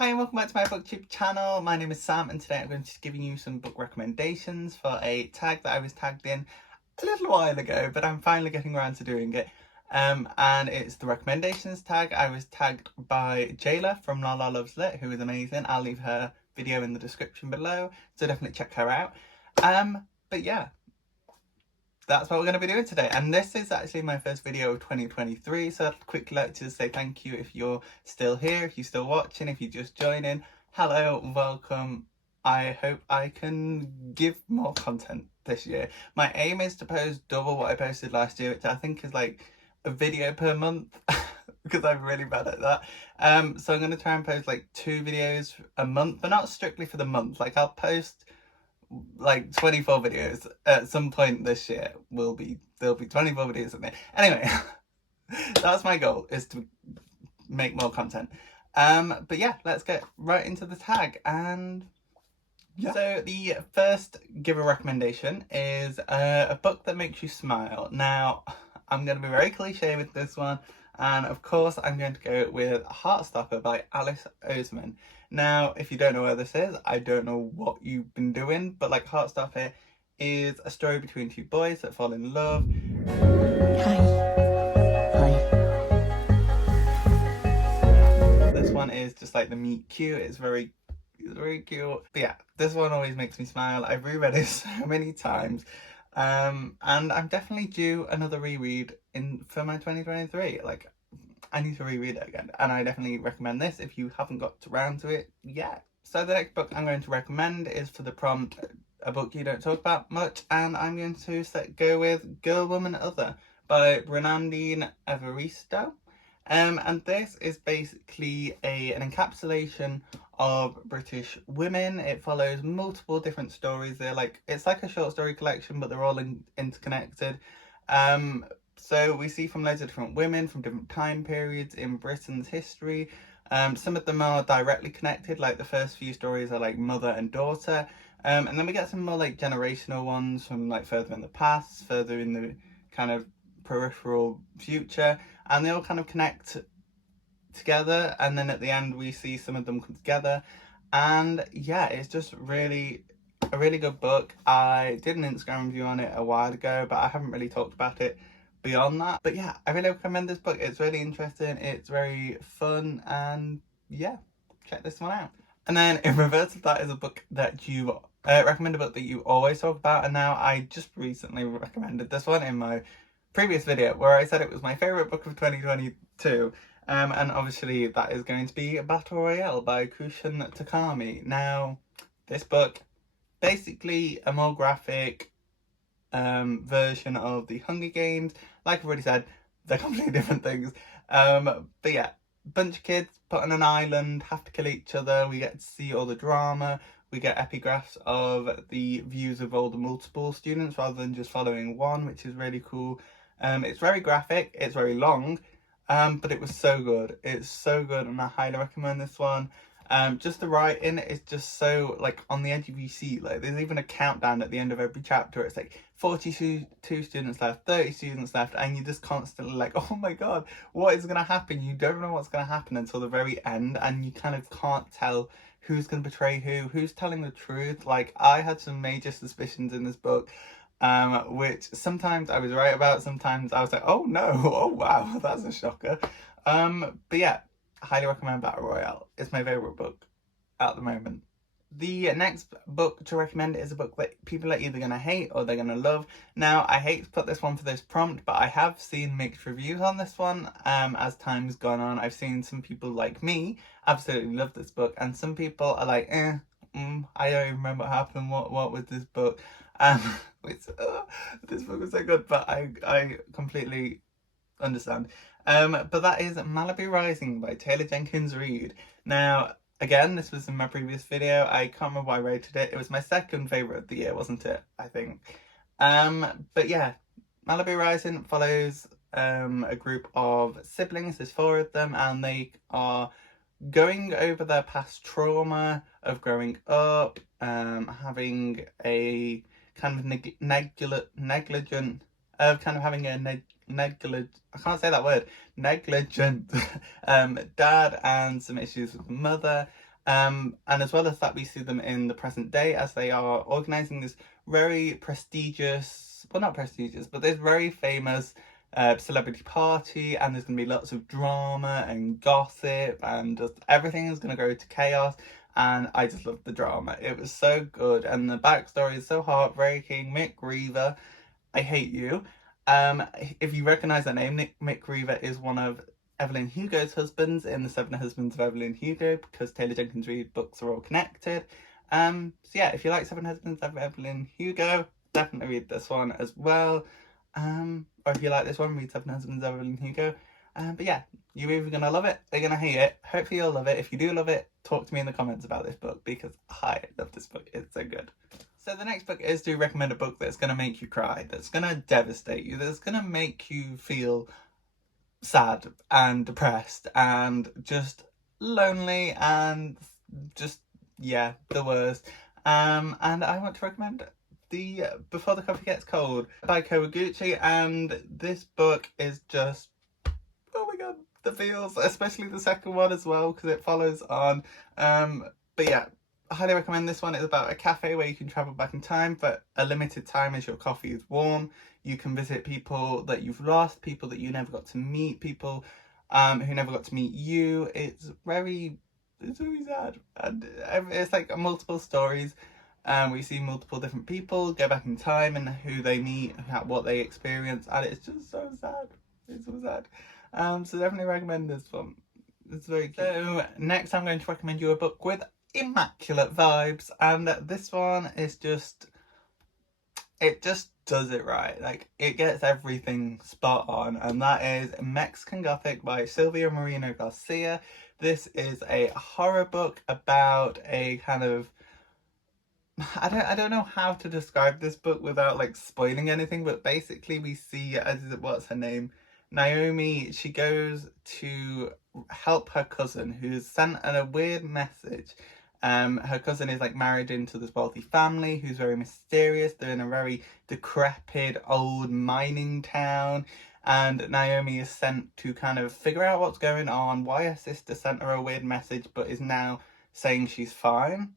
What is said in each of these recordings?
Hi and welcome back to my booktube channel. My name is Sam and today I'm going to be giving you some book recommendations for a tag that I was tagged in a little while ago, but I'm finally getting around to doing it. And it's the recommendations tag. I was tagged by Jéla from La La Loves Lit, who is amazing. I'll leave her video in the description below, so definitely check her out. But yeah, that's what we're going to be doing today, and this is actually my first video of 2023, so I'd quickly like to say thank you if you're still here, if you're still watching, if you're just joining. Hello, welcome. I hope I can give more content this year. My aim is to post double what I posted last year, which I think is like a video per month because I'm really bad at that. So I'm going to try and post like 2 videos a month, but not strictly for the month. Like I'll post like 24 videos at some point this year. There'll be 24 videos in there. Anyway, that's my goal, is to make more content. But yeah, let's get right into the tag. And yeah. So the first giver recommendation is a book that makes you smile. Now, I'm going to be very cliche with this one, and of course I'm going to go with Heartstopper by Alice Oseman. Now, if you don't know where this is, I don't know what you've been doing, but like Heartstopper is a story between 2 boys that fall in love. Hi. This one is just like the meet cute. It's very cute. But yeah, this one always makes me smile. I've reread it so many times. And I'm definitely due another reread for my 2023. Like, I need to reread it again, and I definitely recommend this if you haven't got around to it yet. So the next book I'm going to recommend is, for the prompt, a book you don't talk about much, and I'm going to go with Girl, Woman, Other by Bernardine Evaristo. And this is basically an encapsulation of British women. It follows multiple different stories. It's like a short story collection, but they're all interconnected. So we see from loads of different women from different time periods in Britain's history. Some of them are directly connected, like the first few stories are like mother and daughter. And then we get some more like generational ones from like further in the past, further in the kind of peripheral future, and they all kind of connect together, and then at the end we see some of them come together. And yeah, it's just a really good book. I did an Instagram review on it a while ago, but I haven't really talked about it beyond that. But yeah, I really recommend this book. It's really interesting, it's very fun, and yeah, check this one out. And then in reverse of that is a book that you recommend, a book that you always talk about, and now I just recently recommended this one in my previous video where I said it was my favourite book of 2022. And obviously that is going to be Battle Royale by Kushan Takami. Now, this book, basically a more graphic version of the Hunger Games. Like I've already said, they're completely different things. But yeah, bunch of kids put on an island, have to kill each other. We get to see all the drama. We get epigraphs of the views of all the multiple students rather than just following one, which is really cool. It's very graphic, it's very long, but it was so good. It's so good, and I highly recommend this one. Just the writing is just so like on the edge of your seat. Like there's even a countdown at the end of every chapter. It's like 42 students left, 30 students left, and you're just constantly like, oh my god, what is going to happen? You don't know what's going to happen until the very end, and you kind of can't tell who's going to betray who's telling the truth. Like I had some major suspicions in this book, which sometimes I was right about, sometimes I was like, oh no, oh wow, that's a shocker. But yeah, highly recommend Battle Royale. It's my favourite book at the moment. The next book to recommend is a book that people are either going to hate or they're going to love. Now, I hate to put this one for this prompt, but I have seen mixed reviews on this one as time's gone on. I've seen some people like me absolutely love this book, and some people are like, I don't even remember what happened, what was this book? This book was so good, but I completely understand. But that is Malibu Rising by Taylor Jenkins Reid. Now, again, this was in my previous video. I can't remember why I rated it. It was my second favourite of the year, wasn't it? I think. But yeah, Malibu Rising follows a group of siblings. There's 4 of them, and they are going over their past trauma of growing up, having a kind of negligent I can't say that word, negligent dad, and some issues with the mother, And as well as that, we see them in the present day as they are organising this very prestigious, well, not prestigious, but this very famous celebrity party, and there's going to be lots of drama and gossip, and just everything is going to go to chaos. And I just loved the drama. It was so good, and the backstory is so heartbreaking. Mick Reaver, I hate you. If you recognise that name, Mick Reaver is one of Evelyn Hugo's husbands in The Seven Husbands of Evelyn Hugo, because Taylor Jenkins Reid books are all connected. So yeah, if you like Seven Husbands of Evelyn Hugo, definitely read this one as well. Or if you like this one, read Seven Husbands of Evelyn Hugo. But yeah, you're either going to love it or you're going to hate it. Hopefully you'll love it. If you do love it, talk to me in the comments about this book, because I love this book. It's so good. So the next book is to recommend a book that's going to make you cry, that's going to devastate you, that's going to make you feel sad and depressed and just lonely and just, yeah, the worst. And I want to recommend the Before the Coffee Gets Cold by Kawaguchi, and this book is just, oh my god, the feels, especially the second one as well, because it follows on. But yeah, I highly recommend this one. It's about a cafe where you can travel back in time for a limited time as your coffee is warm. You can visit people that you've lost, people that you never got to meet, people who never got to meet you. It's very sad, and it's like multiple stories. We see multiple different people go back in time and who they meet, what they experience, and it's just so sad. It's so sad. So definitely recommend this one. It's very cute. So next I'm going to recommend you a book with immaculate vibes, and this one is just, it just does it right. Like, it gets everything spot on, and that is Mexican Gothic by Silvia Moreno Garcia. This is a horror book about a kind of, I don't know how to describe this book without like spoiling anything, but basically we see, what's her name? Naomi, she goes to help her cousin who's sent a weird message. Her cousin is like married into this wealthy family who's very mysterious. They're in a very decrepit old mining town, and Naomi is sent to kind of figure out what's going on, why her sister sent her a weird message but is now saying she's fine.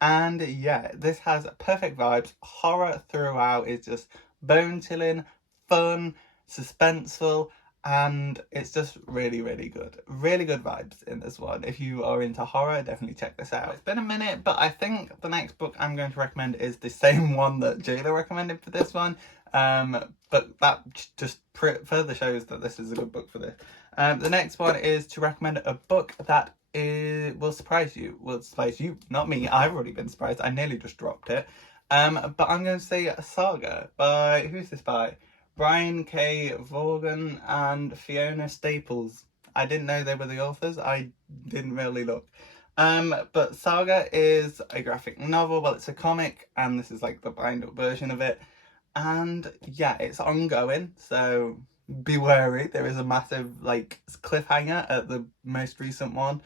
And yeah, this has perfect vibes. Horror throughout. Is just bone-chilling, fun, suspenseful, and it's just really, really good. Really good vibes in this one. If you are into horror, definitely check this out. It's been a minute, but I think the next book I'm going to recommend is the same one that Jéla recommended for this one. But that just further shows that this is a good book for this. The next one is to recommend a book that will surprise you. Will surprise you, not me. I've already been surprised. I nearly just dropped it. But I'm going to say Saga by, who's this by? Brian K. Vaughan and Fiona Staples. I didn't know they were the authors. I didn't really look. But Saga is a graphic novel. Well, it's a comic, and this is like the bind-up version of it. And yeah, it's ongoing, so be wary. There is a massive like cliffhanger at the most recent one.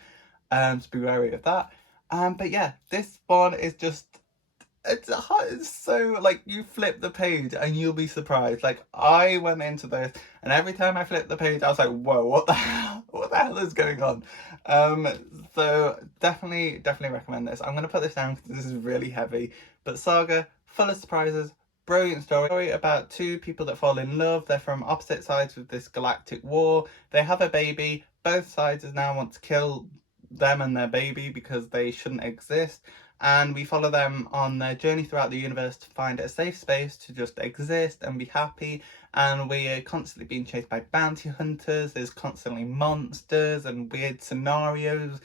So be wary of that. But yeah, this one is just, it's so, like, you flip the page and you'll be surprised. Like, I went into this and every time I flipped the page I was like, whoa, what the hell is going on? So definitely recommend this. I'm going to put this down because this is really heavy, but Saga, full of surprises, brilliant story about two people that fall in love. They're from opposite sides of this galactic war. They have a baby. Both sides now want to kill them and their baby because they shouldn't exist, and we follow them on their journey throughout the universe to find a safe space to just exist and be happy. And we are constantly being chased by bounty hunters. There's constantly monsters and weird scenarios,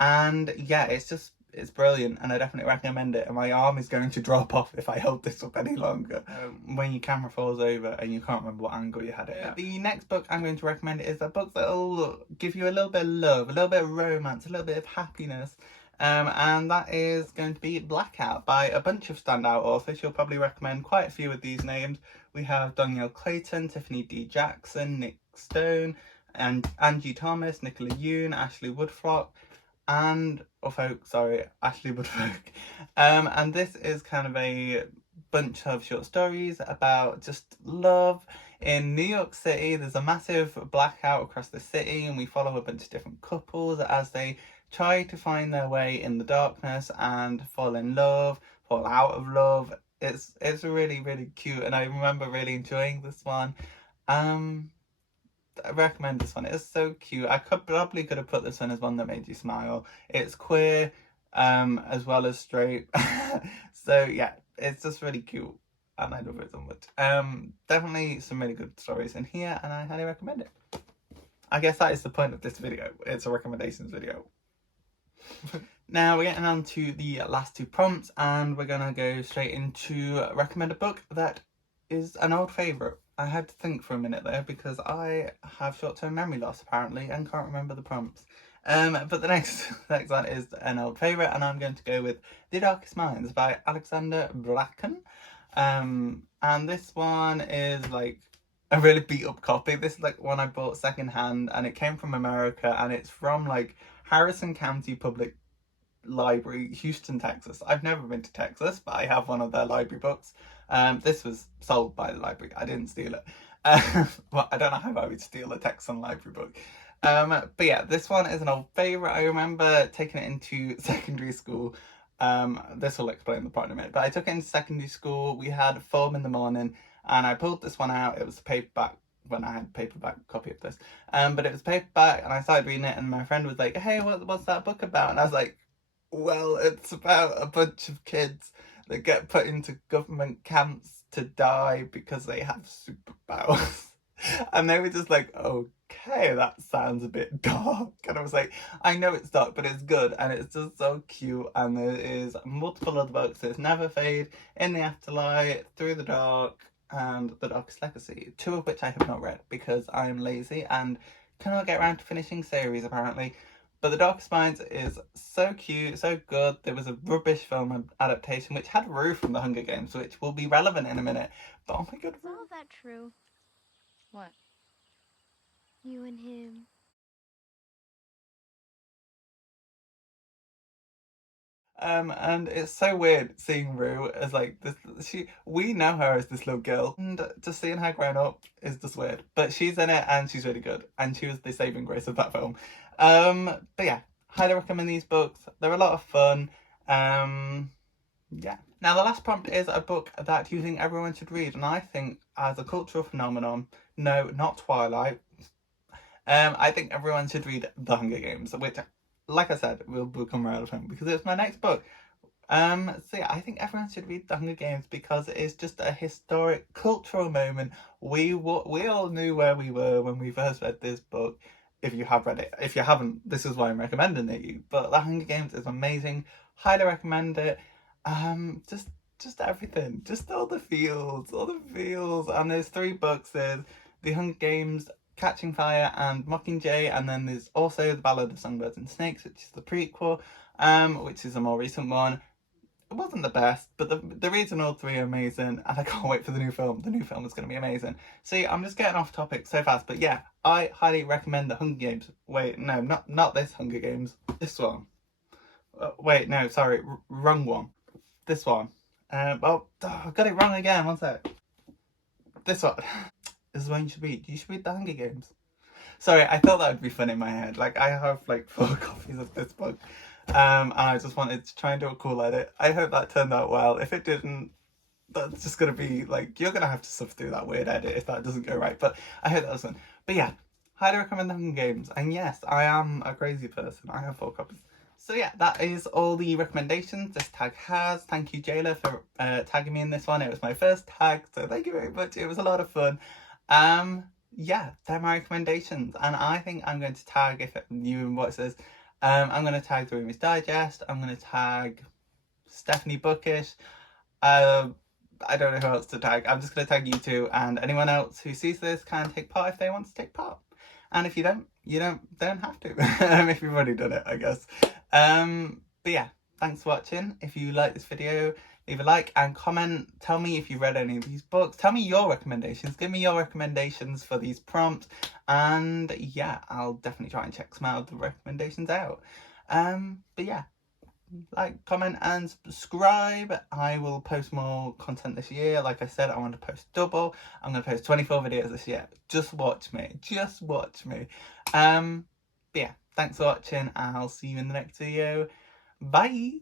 and yeah, it's brilliant, and I definitely recommend it. And my arm is going to drop off if I hold this up any longer. When your camera falls over and you can't remember what angle you had it at. The next book I'm going to recommend is a book that'll give you a little bit of love, a little bit of romance, a little bit of happiness. And that is going to be Blackout by a bunch of standout authors. You'll probably recommend quite a few of these names. We have Danielle Clayton, Tiffany D. Jackson, Nick Stone, and Angie Thomas, Nicola Yoon, Ashley Woodfolk, and Ashley Woodfolk. And this is kind of a bunch of short stories about just love in New York City. There's a massive blackout across the city, and we follow a bunch of different couples as they try to find their way in the darkness and fall in love, fall out of love. It's really, really cute, and I remember really enjoying this one. I recommend this one. It's so cute. I probably could have put this one as one that made you smile. It's queer, as well as straight. So yeah, it's just really cute, and I love it so much. Definitely some really good stories in here, and I highly recommend it. I guess that is the point of this video. It's a recommendations video. Now we're getting on to the last two prompts, and we're gonna go straight into recommend a book that is an old favourite. I had to think for a minute there because I have short-term memory loss apparently and can't remember the prompts. But the next one is an old favourite, and I'm going to go with The Darkest Minds by Alexander Bracken. And this one is like a really beat up copy. This is like one I bought second hand, and it came from America, and it's from like Harrison County Public Library, Houston, Texas. I've never been to Texas, but I have one of their library books. This was sold by the library. I didn't steal it. Well, I don't know how I would steal a Texan library book. But yeah, this one is an old favourite. I remember taking it into secondary school. This will explain the point in a minute. But I took it into secondary school. We had form in the morning, and I pulled this one out. It was a paperback, when I had a paperback copy of this. But it was paperback, and I started reading it, and my friend was like, "Hey, what's that book about?" And I was like, well, it's about a bunch of kids that get put into government camps to die because they have superpowers. And they were just like, okay, that sounds a bit dark. And I was like, I know it's dark, but it's good, and it's just so cute. And there is multiple other books. There's Never Fade, In the Afterlight, Through the Dark, and The Darkest Legacy, two of which I have not read because I am lazy and cannot get around to finishing series apparently. But The Darkest Minds is so cute, so good. There was a rubbish film adaptation which had Rue from the Hunger Games, which will be relevant in a minute. But oh my god, Is all that true? What? You and him. And it's so weird seeing Rue as like this. We know her as this little girl, and just seeing her grown up is just weird. But she's in it, and she's really good, and she was the saving grace of that film. But yeah, highly recommend these books. They're a lot of fun. Yeah. Now the last prompt is a book that you think everyone should read, and I think as a cultural phenomenon, no, not Twilight. I think everyone should read The Hunger Games, which, like I said, will become relevant because it's my next book. So yeah, I think everyone should read The Hunger Games because it's just a historic cultural moment. We all knew where we were when we first read this book. If you have read it, if you haven't, this is why I'm recommending it you. But The Hunger Games is amazing. Highly recommend it. Just everything, just all the feels, And there's 3 books. There's The Hunger Games, Catching Fire, and Mockingjay, and then there's also The Ballad of Songbirds and Snakes, which is the prequel, which is a more recent one. It wasn't the best, but the original 3 are amazing, and I can't wait for the new film. The new film is going to be amazing. See, I'm just getting off topic so fast, but yeah, I highly recommend The Hunger Games. Wait, no, not this Hunger Games. This one. Wait, no, sorry, wrong one. This one. I got it wrong again. One sec. This one. This is one you should read. You should read The Hunger Games. Sorry, I thought that would be fun in my head. Like, I have like 4 copies of this book. And I just wanted to try and do a cool edit. I hope that turned out well. If it didn't, that's just gonna be like, you're gonna have to suffer through that weird edit if that doesn't go right. But I hope that was fun. But yeah, highly recommend The Hunger Games. And yes, I am a crazy person. I have 4 copies. So yeah, that is all the recommendations this tag has. Thank you, Jéla, for tagging me in this one. It was my first tag, so thank you very much. It was a lot of fun. Yeah, they're my recommendations, and I think I'm going to tag, if you watch this, I'm going to tag The Read.These Digest. I'm going to tag Stephanie Bookish. I don't know who else to tag. I'm just going to tag you 2, and anyone else who sees this can take part if they want to take part. And if you don't, you don't have to. If you've already done it, I guess. But yeah, thanks for watching. If you like this video, leave a like and comment. Tell me if you've read any of these books. Tell me your recommendations. Give me your recommendations for these prompts. And yeah, I'll definitely try and check some of the recommendations out. But yeah, like, comment and subscribe. I will post more content this year. Like I said, I want to post double. I'm going to post 24 videos this year. Just watch me. But yeah, Thanks for watching. I'll see you in the next video. Bye!